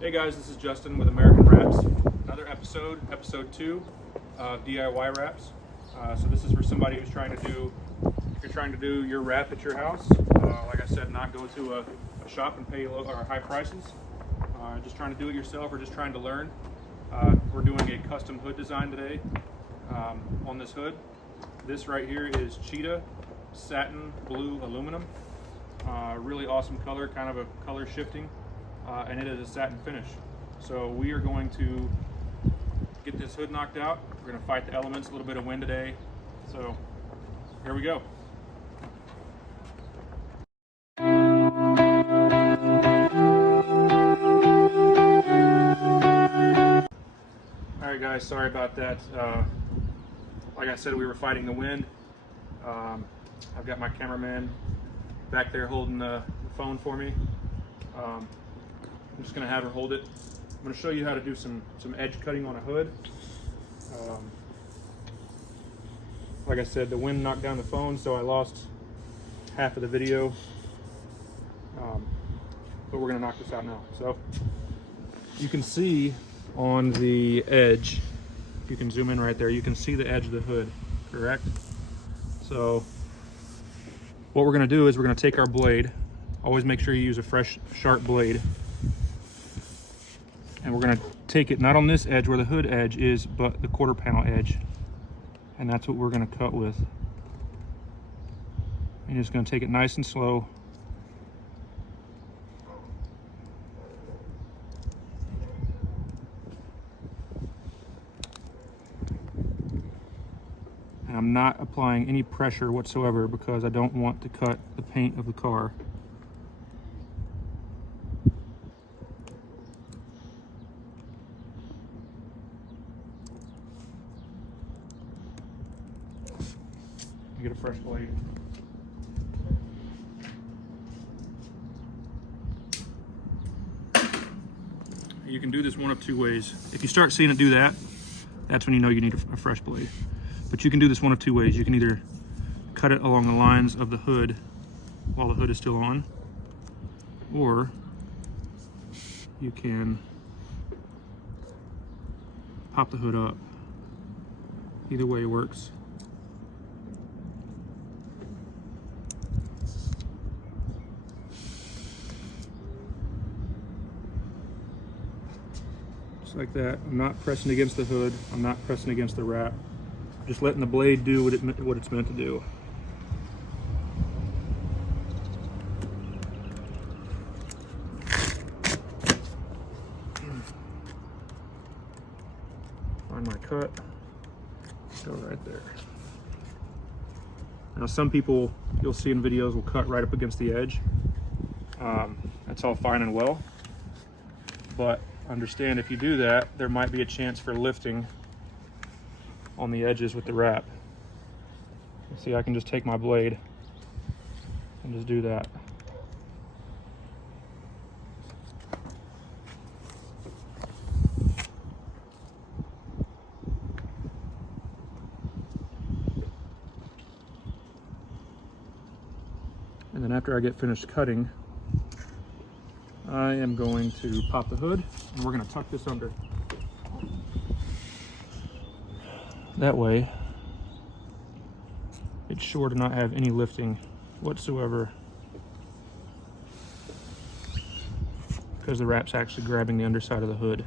Hey guys, this is Justin with American Wraps. Another episode 2 of DIY wraps. So this is for somebody who's trying to do, if you're trying to do your wrap at your house, like I said, not go to a shop and pay low or high prices. Just trying to do it yourself or just trying to learn. We're doing a custom hood design today on this hood. This right here is cheetah satin blue aluminum. Really awesome color, kind of a color shifting. And it is a satin finish. So we are going to get this hood knocked out. We're going to fight the elements, a little bit of wind today. So here we go. All right guys, sorry about that. Like I said, we were fighting the wind. I've got my cameraman back there holding the phone for me. I'm just going to have her hold it. I'm going to show you how to do some edge cutting on a hood. Like I said, the wind knocked down the phone, so I lost half of the video. But we're going to knock this out now. So you can see on the edge, you can zoom in right there, you can see the edge of the hood, correct? So what we're going to do is we're going to take our blade. Always make sure you use a fresh, sharp blade. And we're going to take it not on this edge where the hood edge is, but the quarter panel edge. And that's what we're going to cut with. And you're just going to take it nice and slow. And I'm not applying any pressure whatsoever because I don't want to cut the paint of the car. Get a fresh blade. You can do this one of two ways. If you start seeing it do that, that's when you know you need a fresh blade. But you can do this one of two ways. You can either cut it along the lines of the hood while the hood is still on, or you can pop the hood up. Either way works. Just like that. I'm not pressing against the hood. I'm not pressing against the wrap. Just letting the blade do what it's meant to do. Find my cut. Go right there. Now some people you'll see in videos will cut right up against the edge. That's all fine and well. But understand if you do that, there might be a chance for lifting on the edges with the wrap. See, I can just take my blade and just do that. And then after I get finished cutting, I am going to pop the hood and we're going to tuck this under. That way, it's sure to not have any lifting whatsoever because the wrap's actually grabbing the underside of the hood.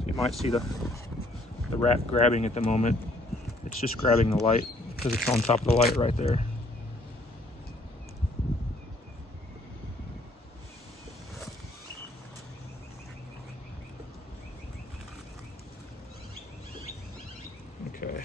So you might see the wrap grabbing at the moment. It's just grabbing the light because it's on top of the light right there. Okay.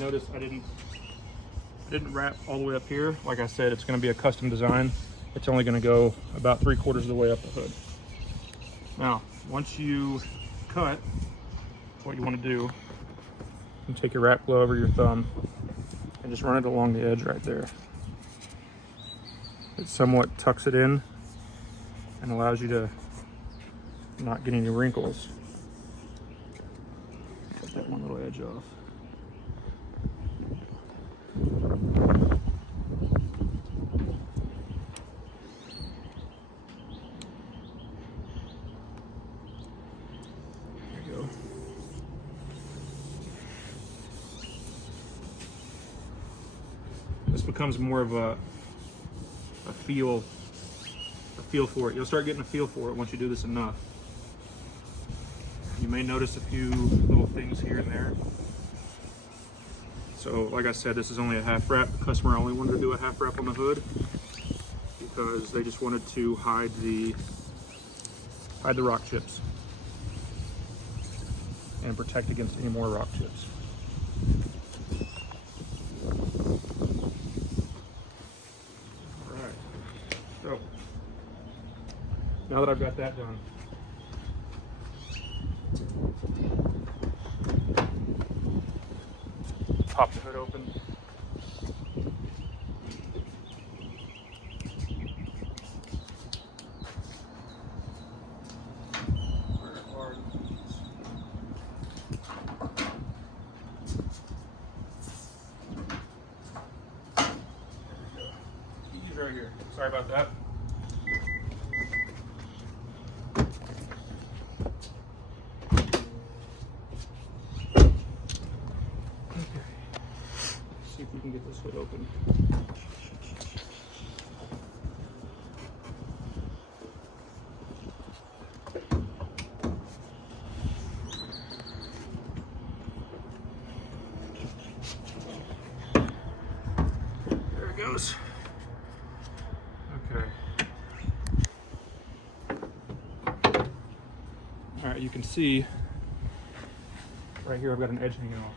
Notice I didn't wrap all the way up here. Like I said, it's going to be a custom design. It's only going to go about 3/4 of the way up the hood. Now, once you cut, what you want to do And take your wrap glove or your thumb and just run it along the edge right there. It somewhat tucks it in and allows you to not get any wrinkles. Cut that one little edge off. There you go. This becomes more of a feel for it. You'll start getting a feel for it once you do this enough. You may notice a few little things here and there. So like I said, this is only a half wrap. The customer only wanted to do a half wrap on the hood because they just wanted to hide the rock chips and protect against any more rock chips. Alright, so now that I've got that done, pop the hood open. Keys right here. Sorry about that. See if we can get this hood open. There it goes. Okay. All right, you can see right here I've got an edge hanging off.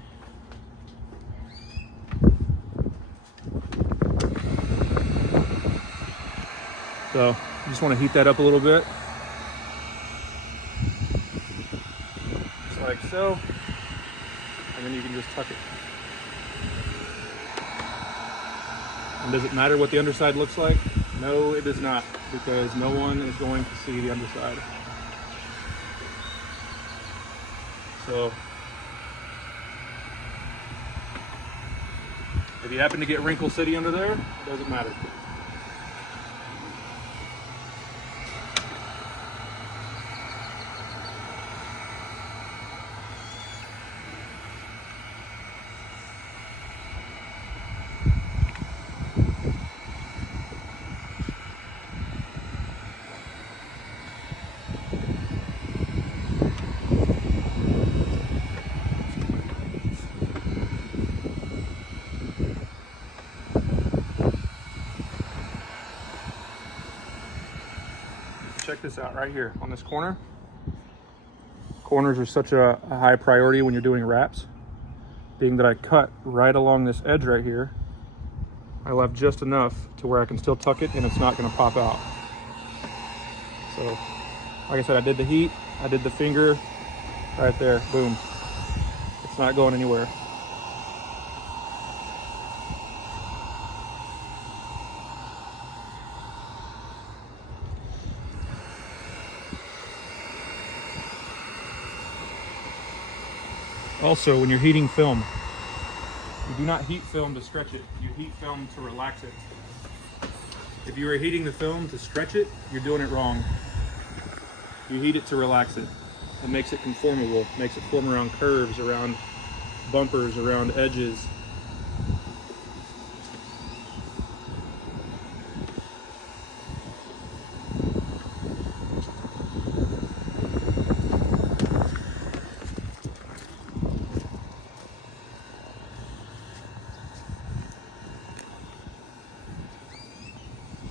So you just want to heat that up a little bit, just like so, and then you can just tuck it. And does it matter what the underside looks like? No, it does not, because no one is going to see the underside. So if you happen to get Wrinkle City under there, it doesn't matter. Check this out right here on this corner. Corners are such a high priority when you're doing wraps. Being that I cut right along this edge right here, I left just enough to where I can still tuck it and it's not going to pop out. So, like I said, I did the heat, I did the finger right there, boom. It's not going anywhere. Also, when you're heating film, you do not heat film to stretch it. You heat film to relax it. If you are heating the film to stretch it, you're doing it wrong. You heat it to relax it. It makes it conformable, makes it form around curves, around bumpers, around edges.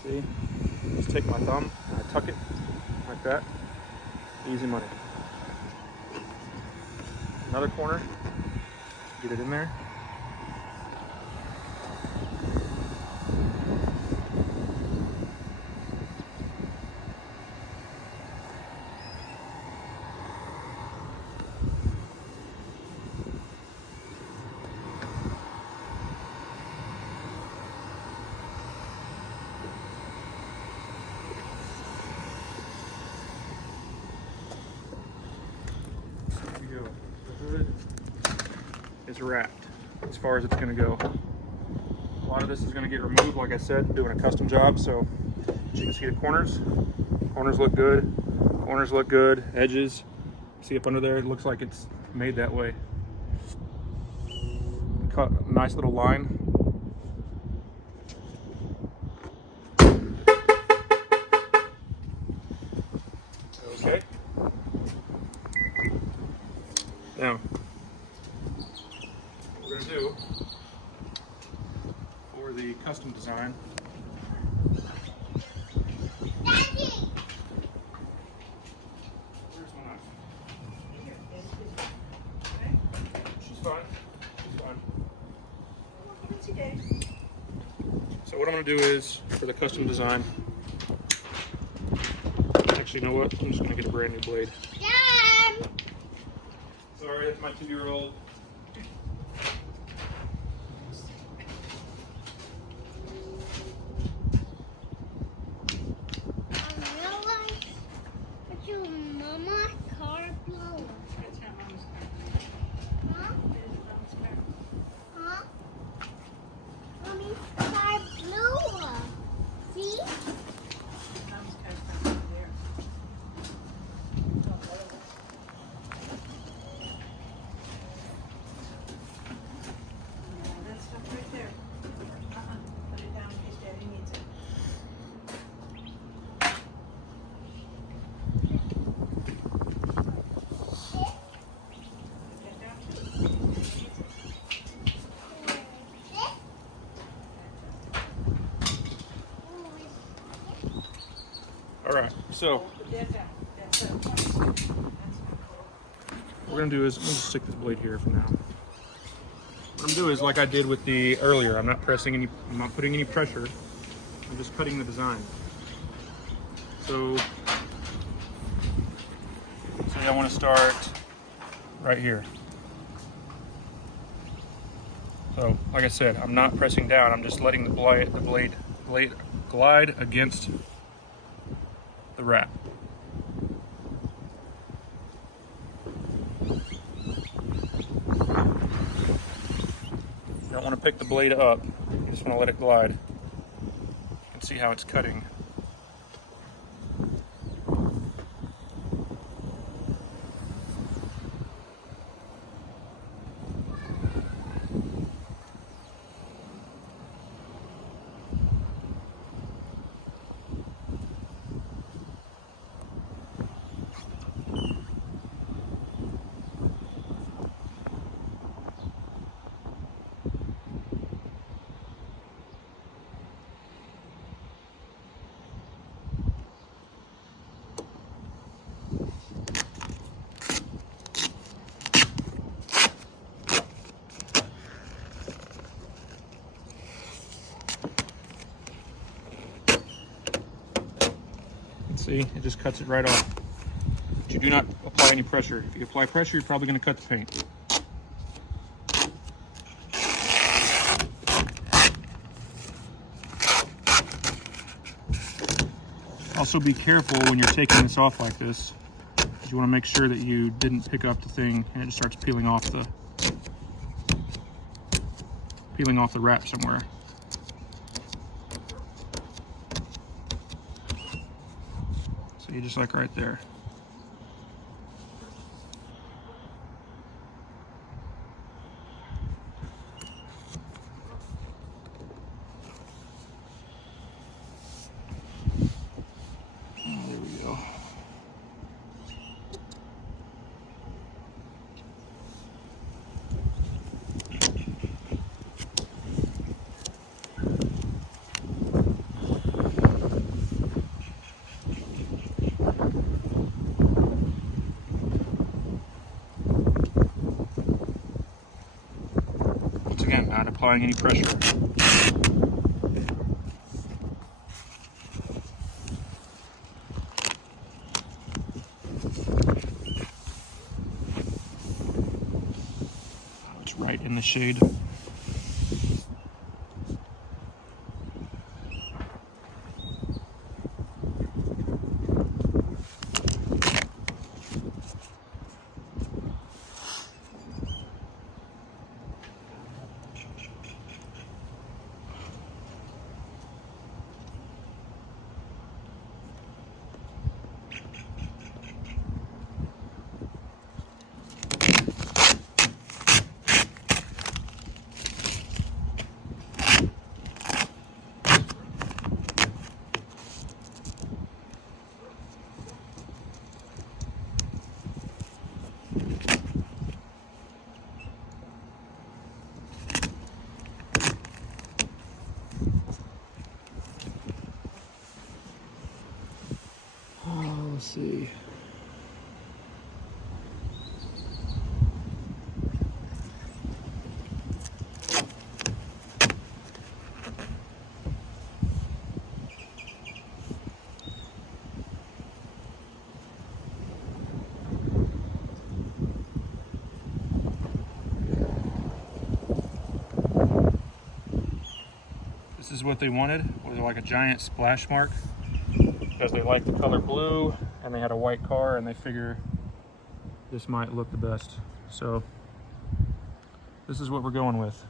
See? Just take my thumb and I tuck it like that. Easy money. Another corner. Get it in there. is wrapped as far as it's going to go. A lot of this is going to get removed, like I said, doing a custom job. So as you can see, the corners look good. Corners look good. Edges, see up under there, it looks like it's made that way. Cut a nice little line. Okay. Now, what we're going to do for the custom design. Daddy! Where's my knife? She's fine. She's fine. So what I'm going to do is, for the custom design, actually, you know what? I'm just going to get a brand new blade. Dad! Sorry, that's my 2-year-old. All right, so what we're gonna do is, I'm gonna just stick this blade here for now. What I'm gonna do is, like I did with the earlier, I'm not putting any pressure. I'm just cutting the design. So, say I want to start right here. So, like I said, I'm not pressing down. I'm just letting the blade glide against the wrap. You don't want to pick the blade up. You just want to let it glide. You can see how it's cutting. See, it just cuts it right off. But you do not apply any pressure. If you apply pressure, you're probably going to cut the paint. Also be careful when you're taking this off like this. You want to make sure that you didn't pick up the thing and it just starts peeling off the wrap somewhere. See, just like right there. Oh, there we go. Again, not applying any pressure. It's right in the shade. This is what they wanted, was like a giant splash mark, because they like the color blue and they had a white car and they figure this might look the best. So this is what we're going with.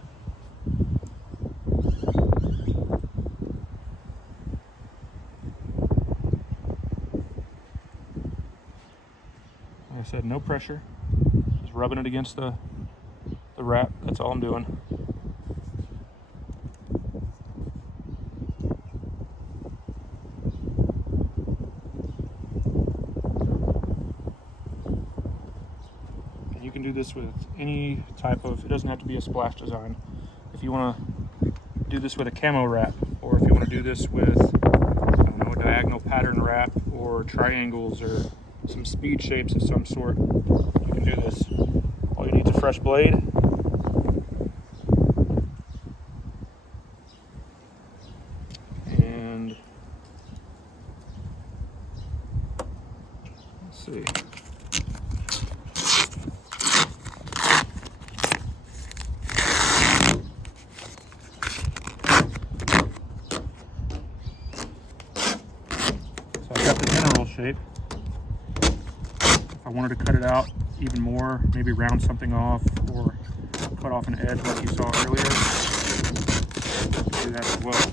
Like I said, no pressure, just rubbing it against the wrap. That's all I'm doing. You can do this with any type of, it doesn't have to be a splash design. If you want to do this with a camo wrap, or if you want to do this with, I don't know, a diagonal pattern wrap, or triangles, or some speed shapes of some sort, you can do this. All you need is a fresh blade. And let's see. Shape. If I wanted to cut it out even more, maybe round something off or cut off an edge like you saw earlier, do that as well.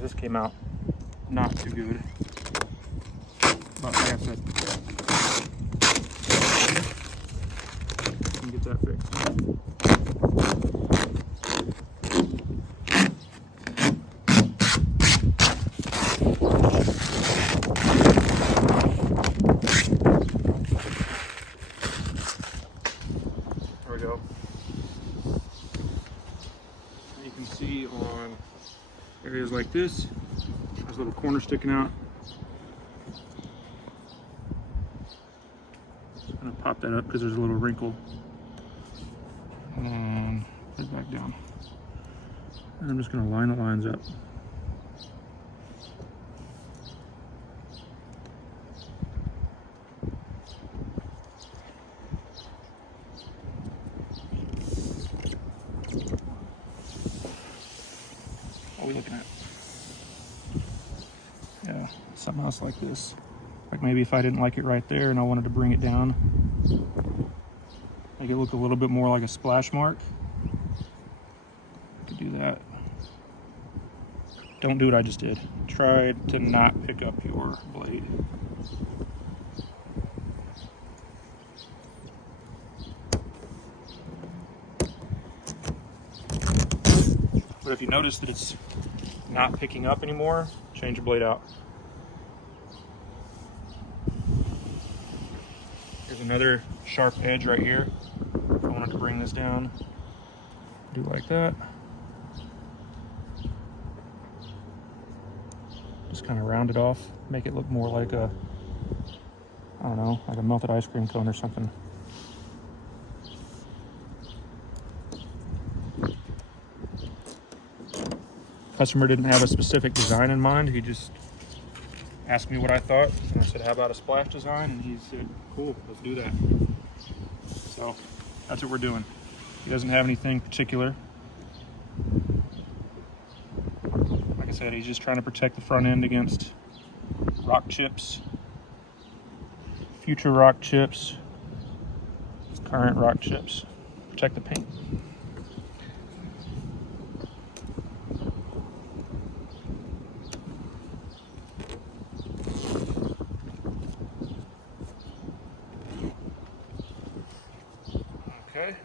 This came out not too good, but like I said, I can get that fixed. You can see on areas like this, there's a little corner sticking out. I'm gonna pop that up because there's a little wrinkle. And put it back down. And I'm just gonna line the lines up. What are we looking at? Yeah, something else like this. Like maybe if I didn't like it right there and I wanted to bring it down, make it look a little bit more like a splash mark, I could do that. Don't do what I just did. Try to not pick up your blade. But if you notice that it's not picking up anymore, change your blade out. Here's another sharp edge right here. If I wanted to bring this down, do like that. Just kind of round it off, make it look more like a, I don't know, like a melted ice cream cone or something. Customer didn't have a specific design in mind. He just asked me what I thought, and I said, how about a splash design? And he said, cool, let's do that. So that's what we're doing. He doesn't have anything particular. Like I said, he's just trying to protect the front end against rock chips, future rock chips, current rock chips. Protect the paint. Okay.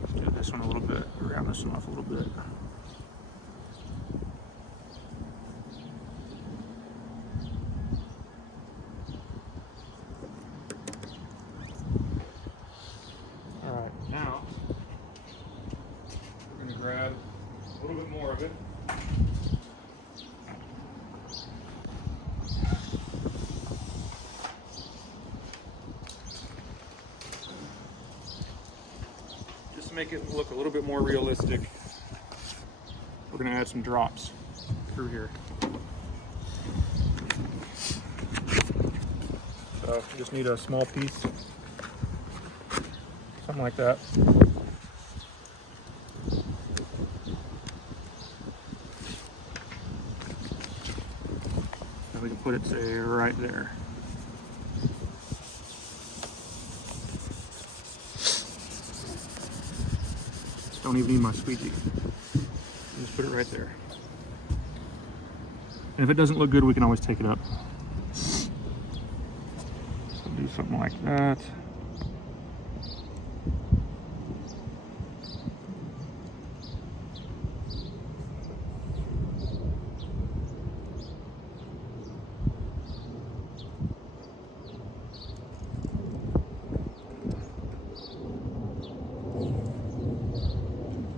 Let's do this one a little bit, round this one off a little bit. All right, now we're going to grab a little bit more of it. Make it look a little bit more realistic, we're going to add some drops through here. So you just need a small piece. something like that. And we can put it, say, right there. Don't even need my squeegee. Just put it right there. And if it doesn't look good, we can always take it up. So do something like that.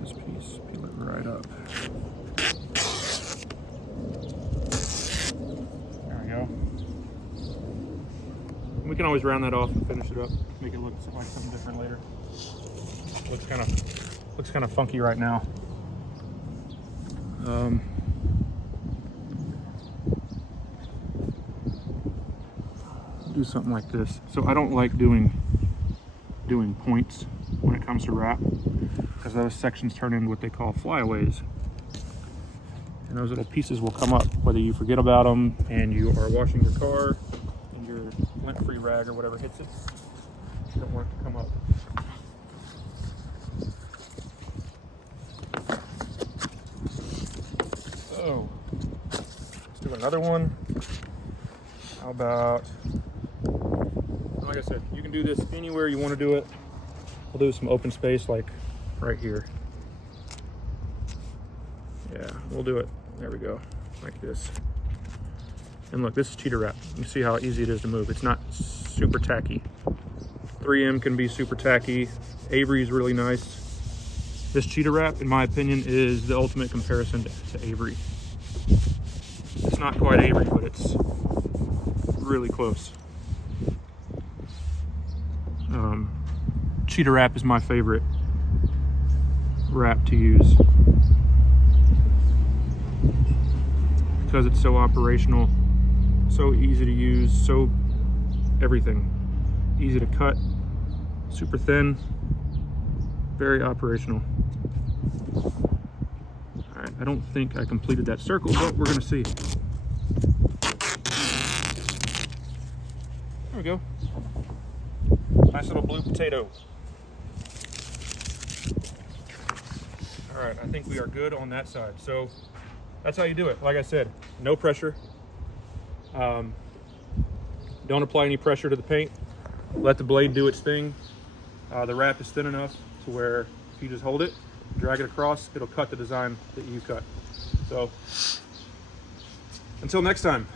This piece, peel it right up. We can always round that off and finish it up, make it look like something different later. Looks kind of funky right now. Do something like this. So I don't like doing points when it comes to wrap, because those sections turn into what they call flyaways. And those little pieces will come up whether you forget about them and you are washing your car and your lint-free rag or whatever hits it. You don't want it to come up. So let's do another one. How about, like I said, you can do this anywhere you want to do it. We'll do some open space like right here. Yeah, we'll do it. There we go, like this. And look, this is cheetah wrap. You see how easy it is to move. It's not super tacky. 3M can be super tacky. Avery is really nice. This cheetah wrap, in my opinion, is the ultimate comparison to Avery. It's not quite Avery, but it's really close. Cheetah wrap is my favorite wrap to use because it's so operational, so easy to use, so everything. Easy to cut, super thin, very operational. All right, I don't think I completed that circle, but we're gonna see. There we go. Nice little blue potato. All right, I think we are good on that side. So that's how you do it. Like I said, no pressure. Don't apply any pressure to the paint. Let the blade do its thing. The wrap is thin enough to where if you just hold it, drag it across, it'll cut the design that you cut. So until next time.